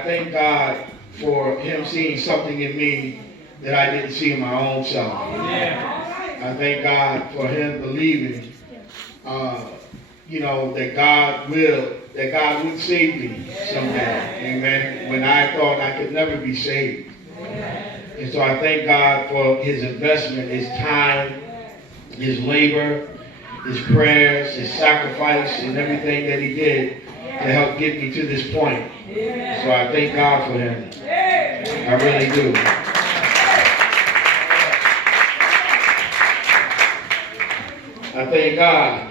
I thank God for him seeing something in me that I didn't see in my own self. I thank God for him believing, that God would save me someday. Amen. When I thought I could never be saved. And so I thank God for his investment, his time, his labor, his prayers, his sacrifice, and everything that he did to help get me to this point. So I thank God for him. I really do. I thank God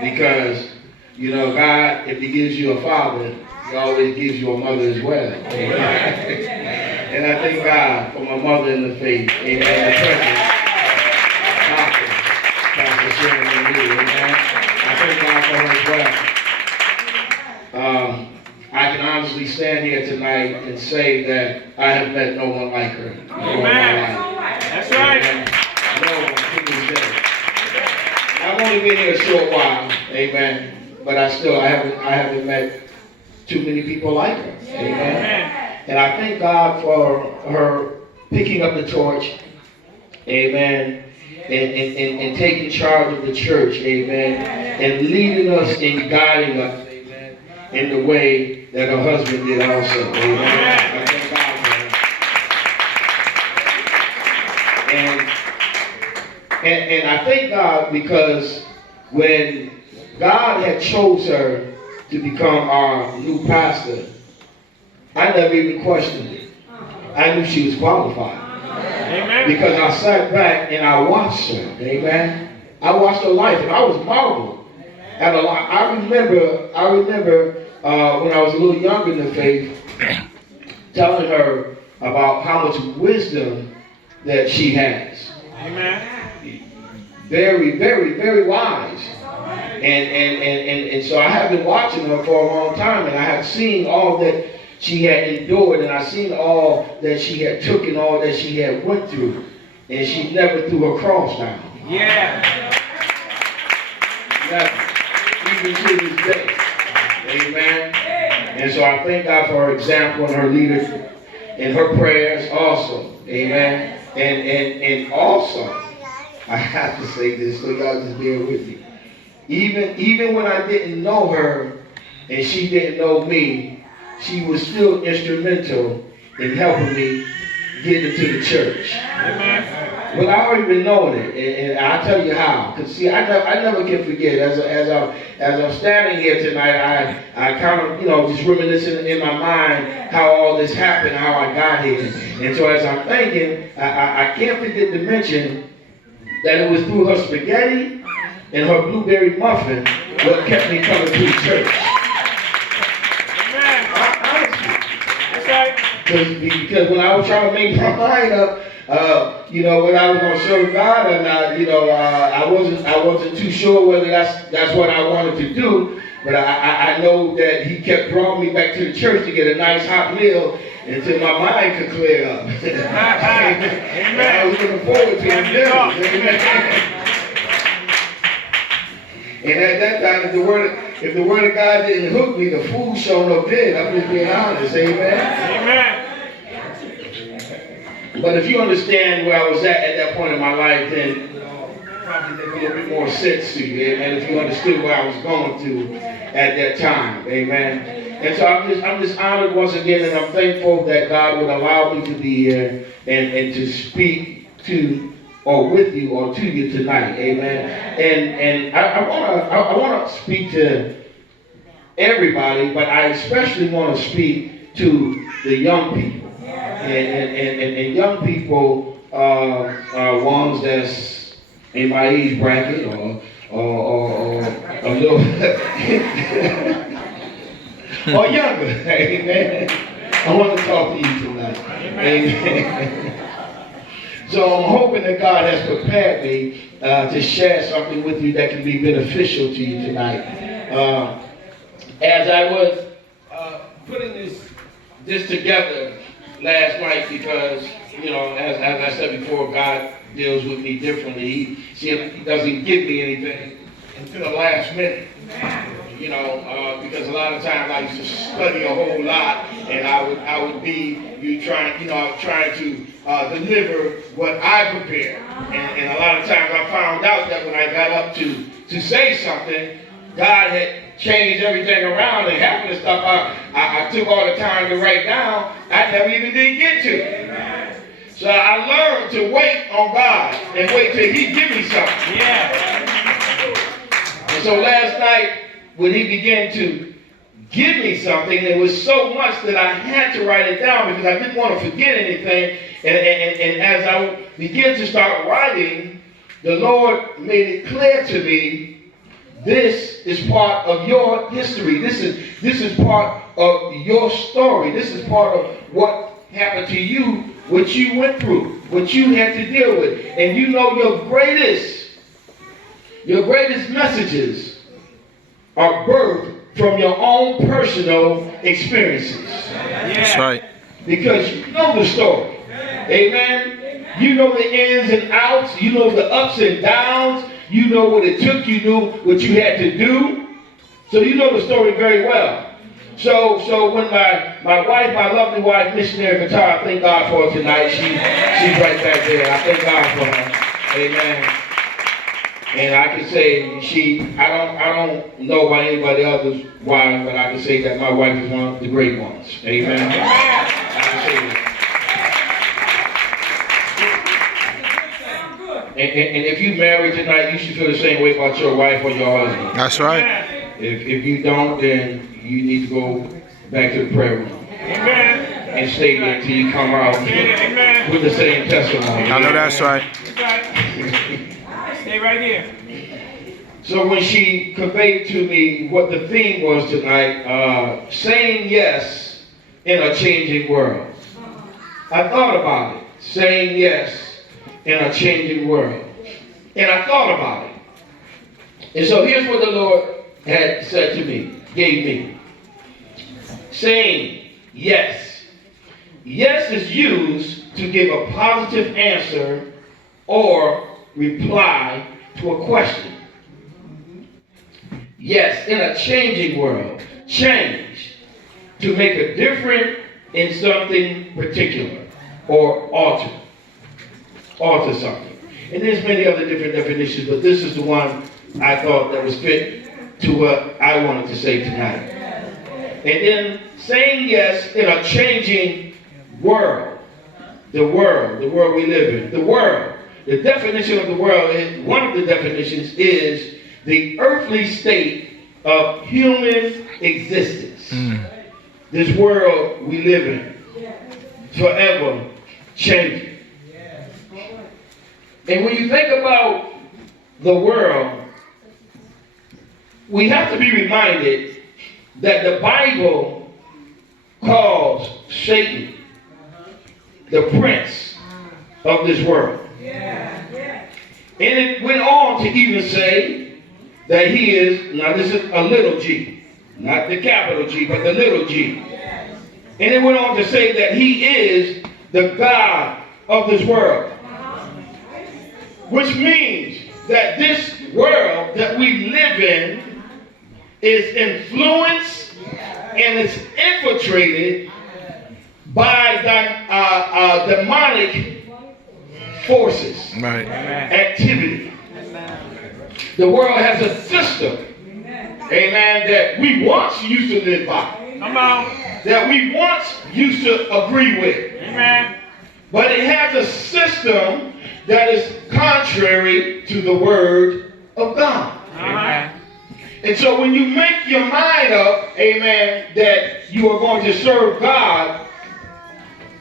because, God, if he gives you a father, he always gives you a mother as well. And I thank God for my mother in the faith. Amen. The present Doctor, Pastor Sharon and me. Amen. I thank God for her as well. I can honestly stand here tonight and say that I have met no one like her. Amen. That's right. No one to this day. I've only been here a short while, amen. But I haven't met too many people like her. Amen. And I thank God for her picking up the torch, amen, and taking charge of the church, amen, and leading us and guiding us, amen, in the way that her husband did also, amen. I thank God for her. And I thank God because when God had chose her to become our new pastor, I never even questioned it. I knew she was qualified. Amen. Because I sat back and I watched her. Amen. I watched her life and I was marveled. And I remember when I was a little younger in the faith, telling her about how much wisdom that she has. Amen. Very, very, very wise. And so I have been watching her for a long time, and I have seen all that she had endured, and I seen all that she had took and all that she had went through, and she never threw her cross down. Yeah. Never. Even to this day. Amen. And so I thank God for her example and her leadership and her prayers also. Amen. And also, I have to say this, so y'all just bear with me. Even when I didn't know her and she didn't know me, she was still instrumental in helping me get into the church. Amen. Well, I already been knowing it, and I'll tell you how. Because see, I never can forget. As I'm standing here tonight, I kind of just reminiscing in my mind how all this happened, how I got here. And so as I'm thinking, I can't forget to mention that it was through her spaghetti and her blueberry muffin what kept me coming to the church. Because when I was trying to make my mind up, whether I was going to serve God or not, I wasn't too sure whether that's what I wanted to do. But I know that he kept drawing me back to the church to get a nice hot meal until my mind could clear up. Amen. I was looking forward to it. And at that time, if the word of God didn't hook me, the food showed up did. I'm just being honest. Amen. Amen. But if you understand where I was at that point in my life, then probably make a little bit more sense to you. Amen. If you understood where I was going to at that time. Amen. And so I'm just honored once again, and I'm thankful that God would allow me to be here and to speak to or with you or to you tonight. Amen. And I want to speak to everybody, but I especially want to speak to the young people. And young people are ones that's in my age bracket or a little or younger. Amen. I want to talk to you tonight. Amen. So I'm hoping that God has prepared me to share something with you that can be beneficial to you tonight. As I was putting this together last night, because as I said before, God deals with me differently. He doesn't give me anything until the last minute. because a lot of times I used to study a whole lot, and I was trying to deliver what I prepared. And a lot of times I found out that when I got up to say something, God had changed everything around, and half of the stuff I took all the time to write down, I never even did get to. So I learned to wait on God and wait till He give me something. And so last night, when He began to give me something, it was so much that I had to write it down because I didn't want to forget anything. And as I began to start writing, the Lord made it clear to me, this is part of your history. This is part of your story. This is part of what happened to you, what you went through, what you had to deal with. And you know your greatest messages are birthed from your own personal experiences. That's right. Because you know the story. Amen. You know the ins and outs. You know the ups and downs. You know what it took. You knew what you had to do. So you know the story very well. So when my wife, my lovely wife, missionary guitar, I thank God for her tonight. She's right back there. I thank God for her. Amen. And I can say I don't know about anybody else's wife, but I can say that my wife is one of the great ones. Amen. I can say that. And if you married tonight, you should feel the same way about your wife or your husband. That's right. If you don't, then you need to go back to the prayer room. Amen. And stay there until you come out with the same testimony. I know that's right. Stay right here. So when she conveyed to me what the theme was tonight, saying yes in a changing world. I thought about it. Saying yes in a changing world. And I thought about it. And so here's what the Lord had said to me, gave me. Saying yes. Yes is used to give a positive answer or reply to a question. Yes, in a changing world. Change. To make a difference in something particular or alter. Alter something. And there's many other different definitions, but this is the one I thought that was fit to what I wanted to say tonight. And then saying yes in a changing world. The world we live in. The world. The definition of the world, one of the definitions is the earthly state of human existence. This world we live in. Forever changing. And when you think about the world, we have to be reminded that the Bible calls Satan the prince of this world. And it went on to even say that he is, now this is a little g, not the capital G, but the little g. And it went on to say that he is the God of this world. Which means that this world that we live in is influenced and is infiltrated by demonic forces, Right. activity. The world has a system, amen, that we once used to live by. Come on. That we once used to agree with. Amen. But it has a system that is contrary to the word of God. Amen. And so when you make your mind up, amen, that you are going to serve God,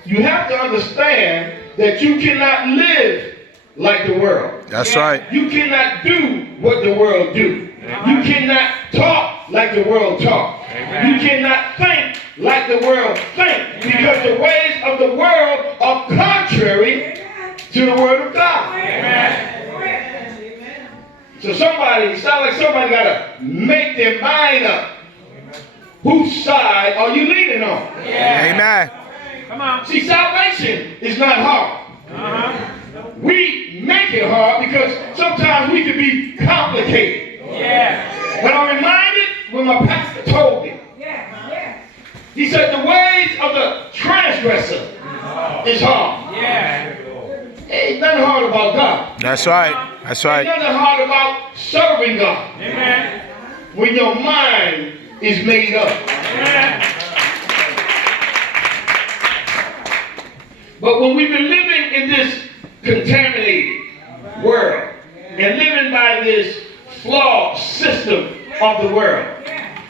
you have to understand that you cannot live like the world. That's right. You cannot do what the world do. You cannot talk like the world talk. You cannot think like the world think, because the ways of the world are contrary to the word of God. Amen. So somebody got to make their mind up. Whose side are you leaning on? Amen. Come on. See, salvation is not hard. We make it hard because sometimes we can be complicated. Yeah. But I'm reminded when my pastor told me. He said the ways of the transgressor is hard. Yeah. Ain't nothing hard about God. That's right. That's Ain't right. nothing hard about serving God. Amen. When your mind is made up. Amen. But when we've been living in this contaminated world and living by this flawed system of the world,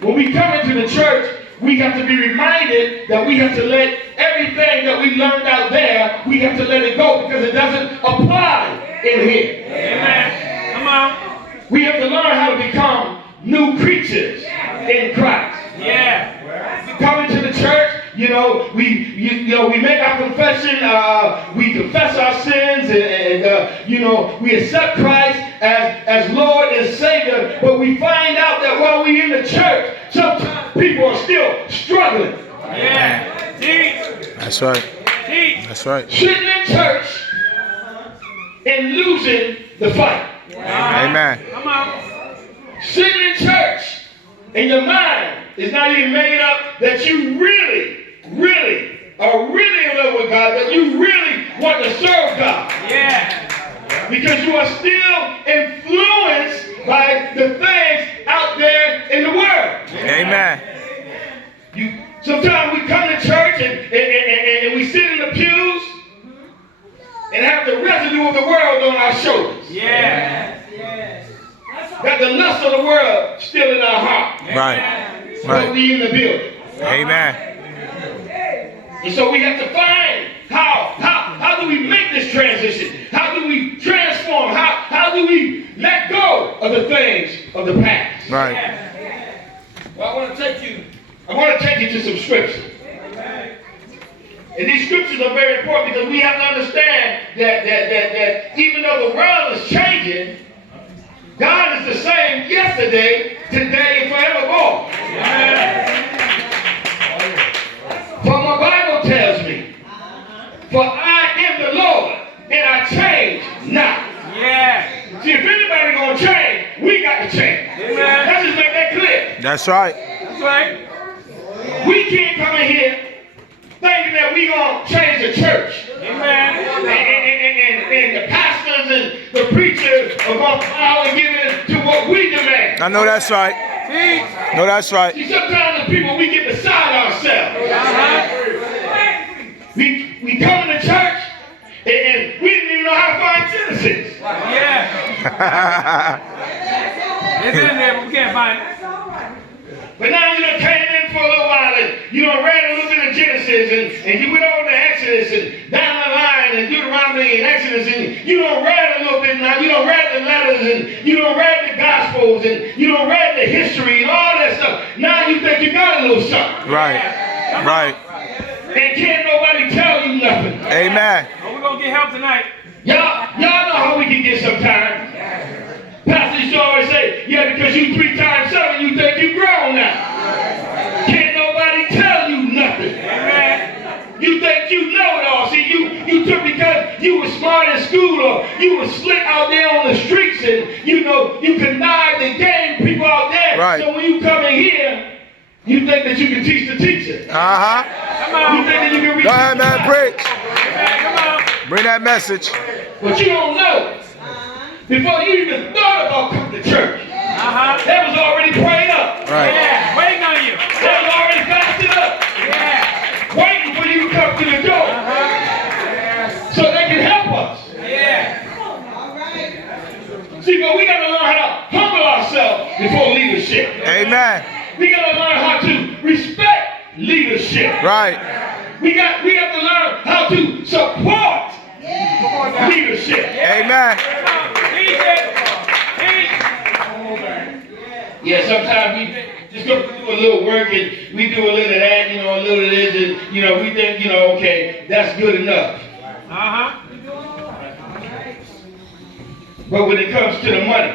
when we come into the church, we have to be reminded that we have to let everything that we learned out there, we have to let it go because it doesn't apply in here. Amen. Come on. We have to learn how to become new creatures in Christ. Yeah. We come into the church, we make our confession, we confess our sins, and we accept Christ as Lord and Savior. But we find out that while we're in the church, sometimes people are still struggling. Yeah. Teach. That's right. Teach. That's right. Sitting in church and losing the fight. Amen. Come on. Sitting in church and your mind is not even made up that you really are really in love with God, that you really want to serve God. Yeah. Because you are still influenced by the things out there in the world. Amen. Sometimes we come to church and we sit in the pews and have the residue of the world on our shoulders. Yeah. Got the lust of the world still in our heart. Right. But Right. we in the building. Amen. And so we have to find how do we make this transition? How do we transform? How do we let go of the things of the past? Right. Well, I want to take you to some scriptures. And these scriptures are very important because we have to understand that even though the world is changing, God is the same yesterday, today, and forevermore. For my Bible tells me, for I am the Lord, and I change not. Yeah. See, if anybody gonna change, we got to change. Amen. Let's just make that clear. That's right. That's right. We can't come in here thinking that we gonna change the church. Amen. And the pastors and the preachers are gonna bow and give in to what we demand. I know that's right. Teach. No, that's right. See, sometimes the people, we get beside ourselves. We come to church and we didn't even know how to find Genesis. Yeah. It's in there, but we can't find it. But now you done came in for a little while and you done read a little bit of Genesis and you went over to Exodus and down the line and Deuteronomy and Exodus and you done read a little bit now. You done read the letters and you done read the Gospels and you done read the history and all that stuff. Now you think you got a little something. Right. Right. And can't nobody tell you nothing. Amen. Oh, we're going to get help tonight. Y'all know how we can get sometimes. Pastor used to always say, yeah, because you 3 times 7, you think you grown now. Can't nobody tell you nothing. Amen. You think you know it all. See, you took because you were smart in school or you were slick out there on the streets and, you connived and game people out there. Right. So when you come in here, you think that you can teach the teacher. Uh-huh. Come on. You think that you can reach Go ahead, man. Preach. Amen. Come on. Bring that message. But you don't know. Before you even thought about coming to church, that was already prayed up. Right. Yeah. Waiting on you. That was already fasted up. Yeah. Waiting for you to come to the door. So they can help us. Yeah. See, but we got to learn how to humble ourselves before leadership. Amen. We got to learn how to respect leadership. Right. We have to learn how to support leadership. Amen. Teach it. Teach. Yeah, sometimes we just go do a little work and we do a little of that, a little of this, and we think, okay, that's good enough. But when it comes to the money,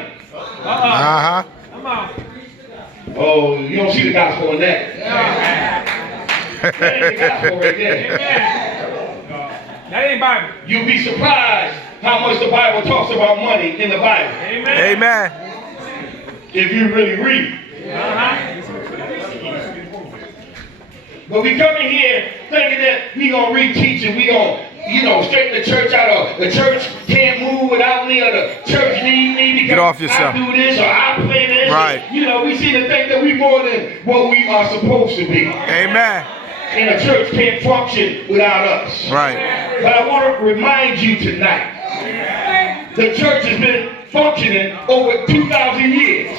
Uh-huh. Come on. oh, you don't see the gospel in that. That ain't the gospel right there. Amen. That ain't Bible. You'll be surprised how much the Bible talks about money in the Bible. Amen. Amen. If you really read. But we come in here thinking that we gonna reteach and we gonna, straighten the church out, or the church can't move without me, or the church need me because Get off yourself. I do this or I play this. Right. We seem to think that we more than what we are supposed to be. Amen. And the church can't function without us. Right. But I want to remind you tonight, the church has been functioning over 2,000 years.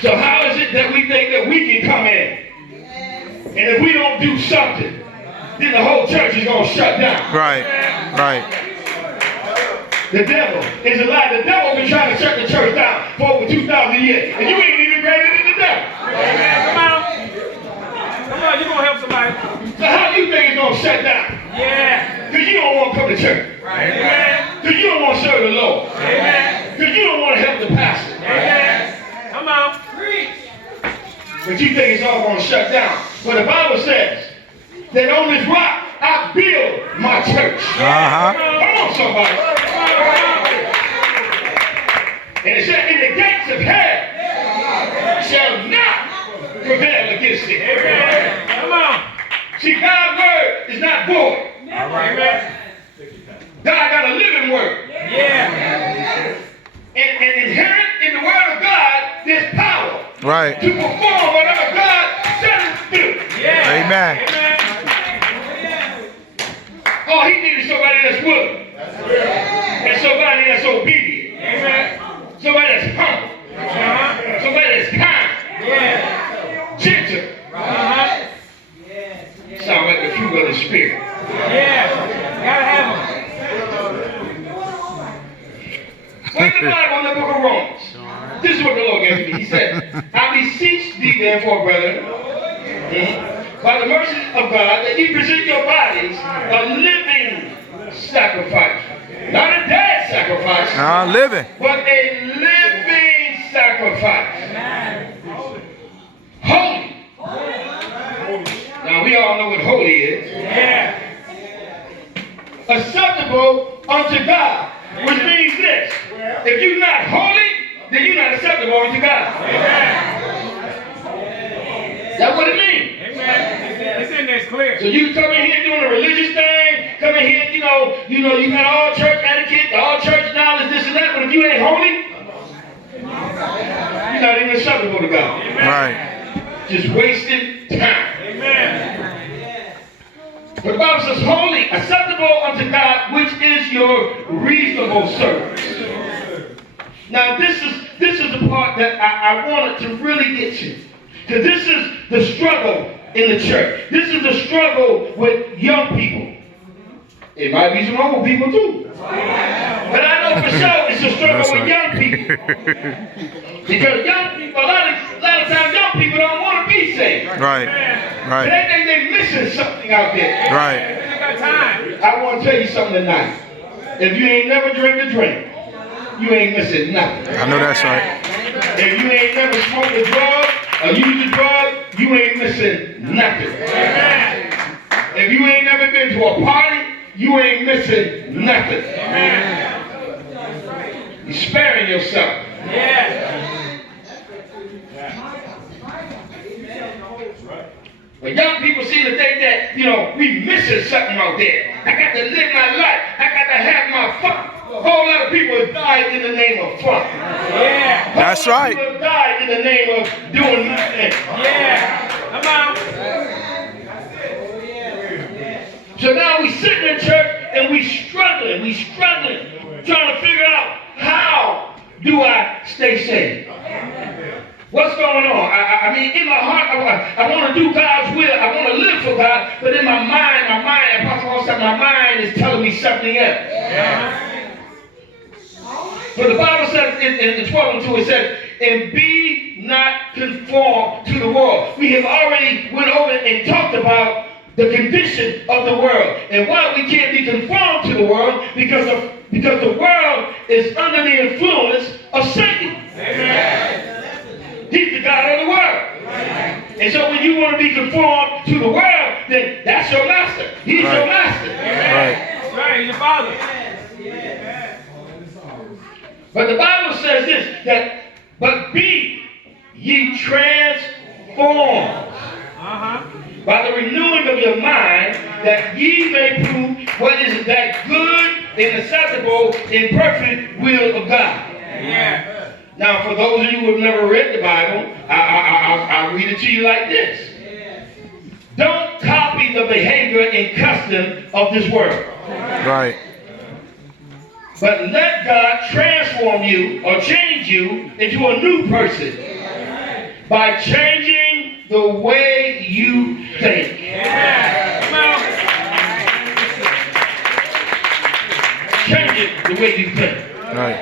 So how is it that we think that we can come in? And if we don't do something, then the whole church is going to shut down. Right. Right. The devil is a lie. The devil been trying to shut the church down for over 2,000 years. And you ain't even greater than the devil. Come on. Come on, you going to help somebody. So how do you think it's going to shut down? Yeah. Because you don't want to come to church. Right. Amen. Because you don't want to serve the Lord. Amen. Because you don't want to help the pastor. Amen. Come on. But you think it's all going to shut down. But the Bible says that on this rock I build my church. Uh-huh. Come on, somebody. And it said, in the gates of hell shall not prevail against it. Amen. Come on. See, God's word is not void. All right. Amen. God got a living word. Yeah. And inherent in the word of God, there's power Right. to perform whatever God says to do. Yeah. Amen. Amen. All he needed is somebody that's willing. And somebody that's obedient. Amen. Somebody that's humble. Somebody that's kind. Yeah. Gentle. Sound like the fruit of the Spirit. Yeah. Gotta have them. What in the Bible in the book of Romans? This is what the Lord gave me. He said, I beseech thee therefore, brethren, by the mercies of God, that ye present your bodies a living sacrifice. Not a dead sacrifice, Living. but a living sacrifice. Holy. Now we all know what holy is. Yeah. Acceptable unto God. Which means this. If you're not holy, then you're not acceptable unto God. That's what it means. Amen. It's in there, it's clear. So you come in here doing a religious thing, come in here, you got all church etiquette, all church knowledge, this and that, but if you ain't holy, you're not even acceptable to God. Right. Just wasting time. Amen. But the Bible says, holy, acceptable unto God, which is your reasonable service. Now this is the part that I wanted to really get you. Because this is the struggle in the church. This is the struggle with young people. It might be some old people too. But I know for sure it's a struggle with young people. Because young people, a lot of times young people don't want to be saved. Right. Right. They think they're missing something out there. Right. They got time. I want to tell you something tonight. If you ain't never drank a drink, you ain't missing nothing. I know that's right. If you ain't never smoked a drug or used a drug, you ain't missing nothing. If you ain't never been to a party, you ain't missing nothing. You're sparing yourself. Yeah. But young people seem to think that, we missing something out there. I got to live my life. I got to have my fun. A whole lot of people have died in the name of fun. Yeah. That's right. People have died in the name of doing nothing. Yeah. Come on. So now we sitting in church and we struggling, trying to figure out how do I stay saved? What's going on? I mean, in my heart, I want to do God's will. I want to live for God, but in my mind, Apostle said, my mind is telling me something else. But the Bible says in 12:2, it says, and be not conformed to the world. We have already went over and talked about the condition of the world and why we can't be conformed to the world because the world is under the influence of Satan. Amen. He's the God of the world. And so when you want to be conformed to the world, then that's your master. He's your master. Right. That's right. He's your father. But the Bible says this, but be ye transformed by the renewing of your mind, that ye may prove what is that good and acceptable and perfect will of God. Yeah. Now, for those of you who have never read the Bible, I'll read it to you like this. Don't copy the behavior and custom of this world. Right. But let God transform you or change you into a new person by changing the way you think. Change it the way you think. Right.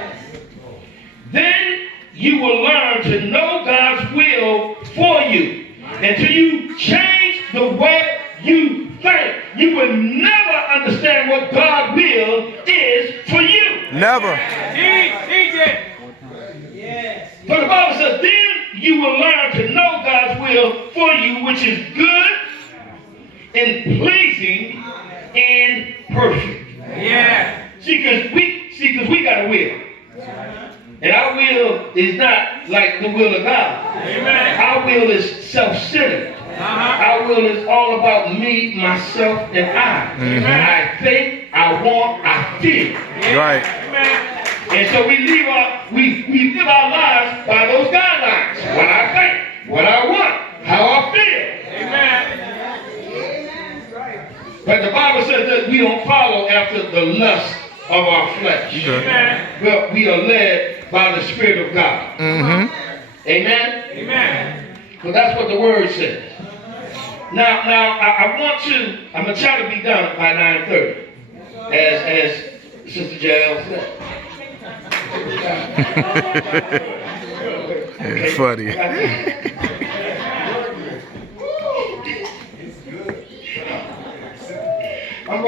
Then you will learn to know God's will for you. Until you change the way you think, you will never understand what God's will is for you. Never. But the Bible says, then you will learn to know God's will for you, which is good and pleasing and perfect. Yeah. See, because we got a will. And our will is not like the will of God. Amen. Our will is self-centered. Our will is all about me, myself, and I. I think, I want, I feel. Right. And so we live our lives by those guidelines. What I think, what I want, how I feel. But the Bible says that we don't follow after the lust of our flesh. But we are led by the Spirit of God. Amen? So that's what the word says. Now I'm going to try to be done by 9:30. As Sister Jael said. It's funny. I'm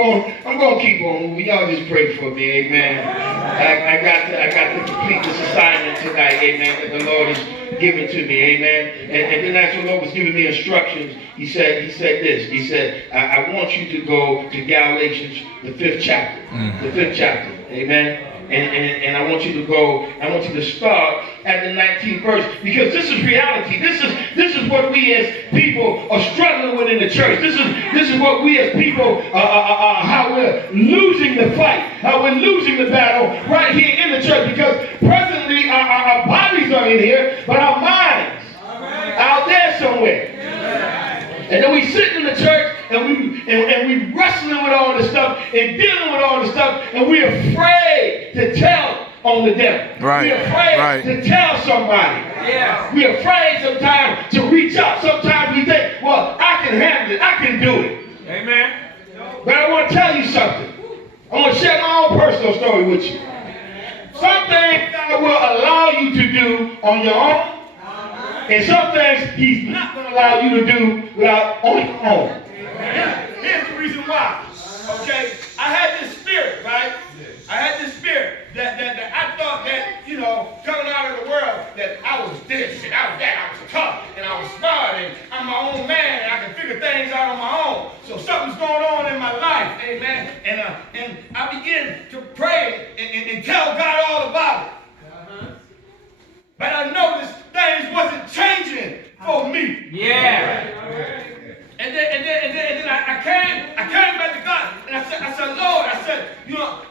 going to keep on moving. Y'all just pray for me, amen. I got to complete this assignment tonight, amen, that the Lord has given to me, amen. And then as the Lord was giving me instructions, he said this. He said, I want you to go to Galatians, the 5th chapter. The 5th chapter, amen. And I want you to go, I want you to start at the 19th verse, because this is reality. This is what we as people are struggling with in the church. This is what we as people, how we're losing the fight, how we're losing the battle right here in the church, because presently our bodies are in here, but our minds are out there somewhere. And then we sit in the church and we wrestling with all this stuff and dealing with all this stuff, and we're afraid to tell on the devil. Right. We're afraid to tell somebody. We're afraid sometimes to reach out. Sometimes we think, well, I can handle it. I can do it. Amen. But I want to tell you something. I want to share my own personal story with you. Some things God will allow you to do on your own, and some things He's not going to allow you to do on your own. Here's the reason why. Okay, I had this spirit, right? I had this spirit that I thought that, coming out of the world, that I was this and I was that. I was tough and I was smart and I'm my own man and I can figure things out on my own. So something's going on in my life, amen. And I began to pray and tell God all about it. But I noticed things wasn't changing for me. And then I came back to God, and I said, Lord,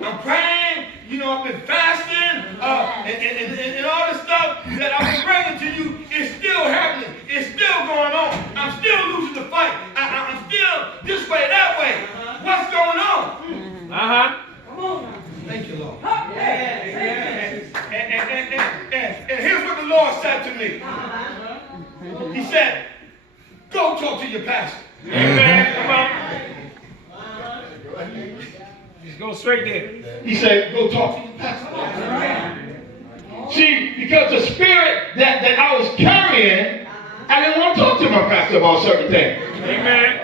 I'm praying, I've been fasting, and all the stuff that I've been bringing to you is still happening. It's still going on. I'm still losing the fight. I'm still this way, that way. What's going on? Thank you, Lord. And here's what the Lord said to me. He said, go talk to your pastor. Amen. Come on. Just go straight there. He said, go talk to your pastor. See, because the spirit that I was carrying, I didn't want to talk to my pastor about certain things. Amen.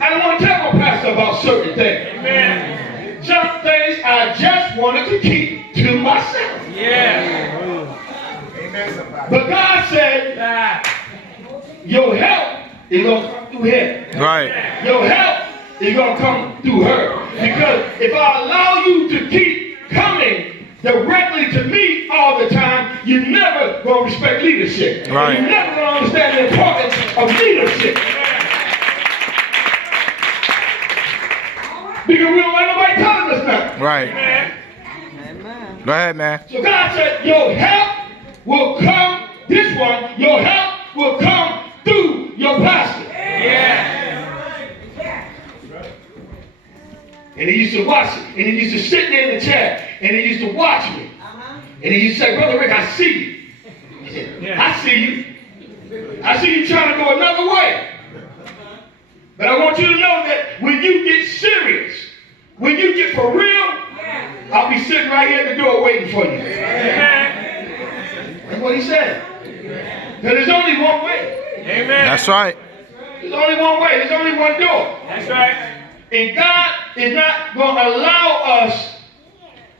I didn't want to tell my pastor about certain things. Amen. Some things I just wanted to keep to myself. But God said, your help is going to come through him. Right. Your help is going to come through her. Because if I allow you to keep coming directly to me all the time, you're never going to respect leadership. Right. You're never going to understand the importance of leadership. Because we don't let nobody telling us nothing. Right. Go ahead, man. So God said, your help will come, this one, your help will come through your pastor. Yeah. And he used to watch it. And he used to sit there in the chair. And he used to watch me. And he used to say, Brother Rick, I see you. He said, I see you. I see you trying to go another way. But I want you to know that when you get serious, when you get for real, I'll be sitting right here at the door waiting for you. That's what he said. Because there's only one way. Amen. That's right. There's only one way. There's only one door. That's right. And God is not going to allow us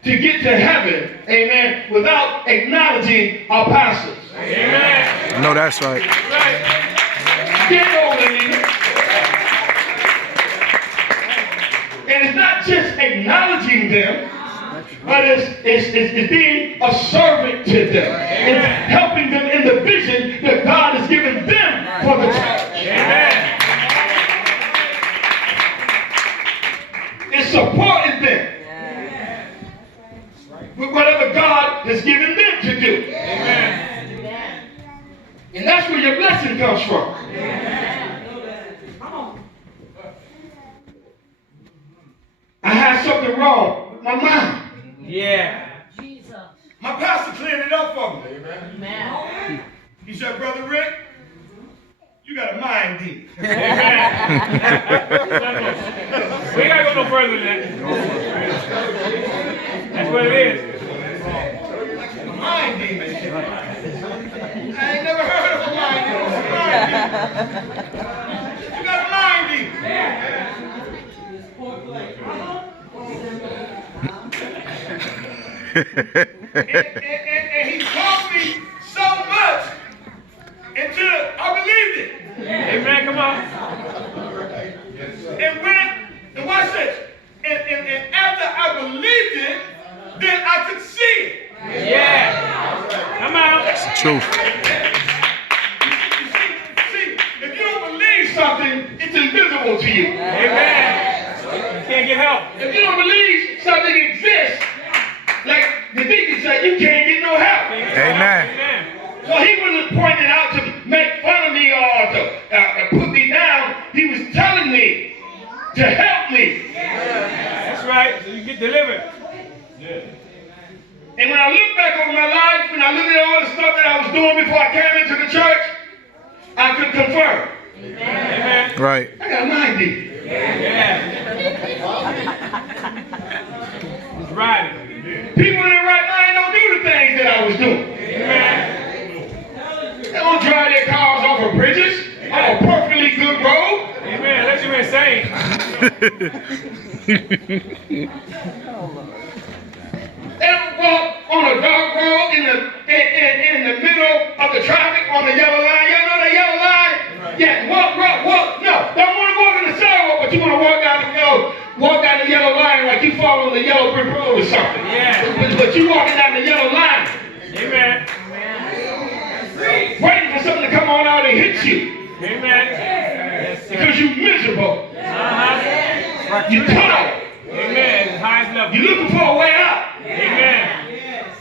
to get to heaven, amen, without acknowledging our pastors. Amen. No, that's right. That's right. Get over it. And it's not just acknowledging them, but it's being a servant to them. It's helping them in the vision that God has given them for the church. Amen. It's supporting them with whatever God has given them to do. Amen. And that's where your blessing comes from. I had something wrong with my mind. Yeah. My pastor cleared it up for me. Amen. He said, Brother Rick, you got a mind deep. Amen. We ain't got to go no further than that. That's what it is. Mind demon. I ain't never heard of a mind demon. You got a mind demon. And he taught me so much until I believed it. Amen. Come on. And watch this. And after I believed it, then I could see it. Yeah. Come on. It's the truth. See, if you don't believe something, it's invisible to you. Amen. You can't get help. If you don't believe something exists, like the deacon said, you can't get no help. Amen. So he wasn't pointing out to make fun of me or to put me down. He was telling me to help me. That's right. So you get delivered. And when I look back over my life, when I look at all the stuff that I was doing before I came into the church, I could confirm. Amen. Right. I got a mind deep. Yeah. It's right. People in their right mind don't do the things that I was doing. Amen. They don't drive their cars off of bridges, off a perfectly good road. Amen. Unless you're insane. They don't walk on a dark road in the middle of the traffic on the yellow line. Y'all know the yellow line? Yeah, walk. No, don't want to walk in the sidewalk, but you want to walk down the yellow line like you following the yellow brick road or something. Yeah. But you walking down the yellow line, Amen. waiting for something to come on out and hit you Amen. Yes, sir. because you're miserable. You're tired. Amen. The highest level. You're looking for a way out. Amen.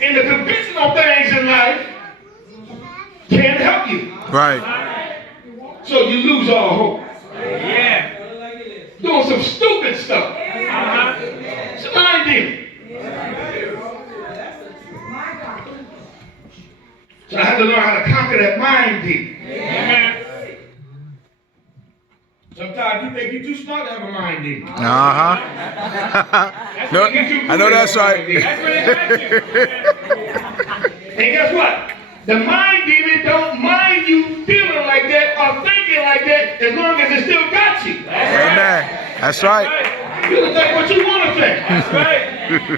And the conventional things in life can't help you. Right. So you lose all hope. Yeah. Doing some stupid stuff. Uh-huh. It's a mind demon. So I had to learn how to conquer that mind demon. Amen. Sometimes you think you're too smart to have a mind demon. Uh-huh. No, I know that's right. That's where they got you. And guess what? The mind demon don't mind you feeling like that or thinking like that as long as it still got you. Amen. That's right. You can think what you want to think. That's right.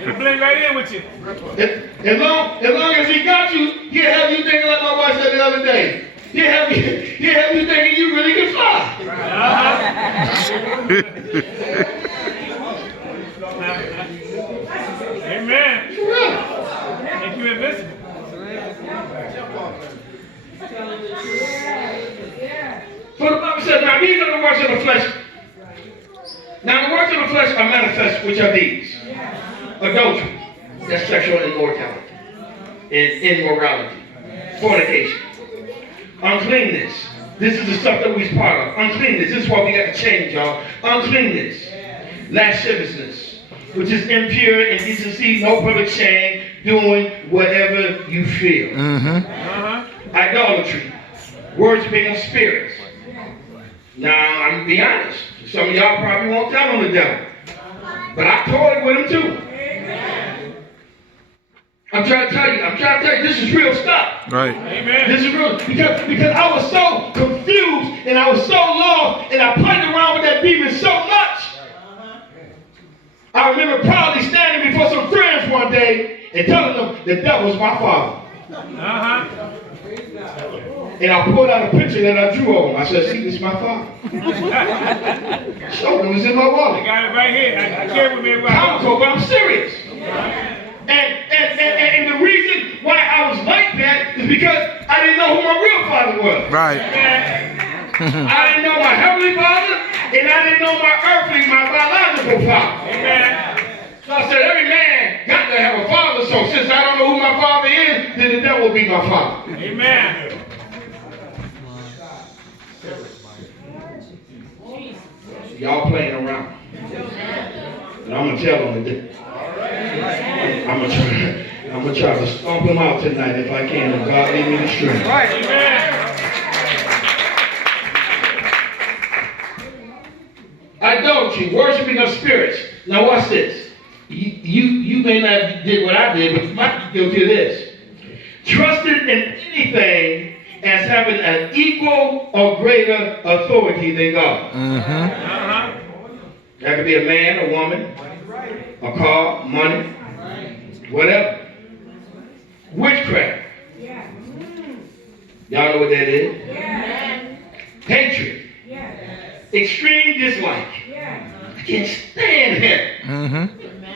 It'll blend right in with you. As long as he got you, he'll have you thinking like my wife said the other day. He'll have you thinking you really can fly. Amen. For real. Make you invisible. says, now these are the works of the flesh. Now the works of the flesh are manifest, which are these. Adultery, that's sexual immortality, and immorality, fornication, uncleanness. This is the stuff that we're part of. Uncleanness, this is what we got to change, y'all. Uncleanness, lasciviousness, which is impure, indecency, no public shame, doing whatever you feel. Idolatry, worshiping of spirits. Now, I'm going to be honest. Some of y'all probably won't tell on the devil. But I toyed with him too. I'm trying to tell you, this is real stuff. Right. Amen. This is real. Because I was so confused and I was so lost and I played around with that demon so much. I remember proudly standing before some friends one day and telling them the devil's my father. And I pulled out a picture that I drew of him. I said, see, this is my father. Showed him, it was in my wallet. I got it right here. I carry with me right Comical, but I'm serious. And the reason why I was like that is because I didn't know who my real father was. Right. I didn't know my heavenly father, and I didn't know my biological father. Amen. So I said, every man got to have a father, so since I don't know who my father is, then the devil will be my father. Amen. Y'all playing around. And I'm going to tell them today. I'm going to try to stomp them out tonight if I can, and God leave me the strength. Right. Amen. Idolatry, worshiping of spirits. Now watch this. You may not did what I did, but you might be guilty of this. Trusted in anything as having an equal or greater authority than God. That could be a man, a woman, a car, money, whatever. Witchcraft. Y'all know what that is? Hatred. Extreme dislike. I can't stand her.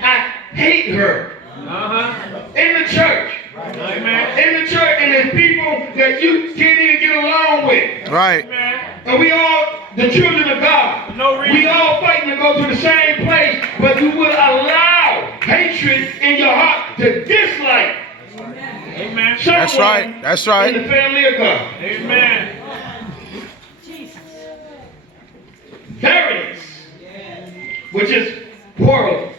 I hate her. In the church. In the church, and there's people that you can't even get along with. Right. And we all, the children of God, we all fighting to go to the same place, but you will allow hatred in your heart to dislike. Amen. That's right. That's right. In the family of God. Amen. Variance, which is quarreling.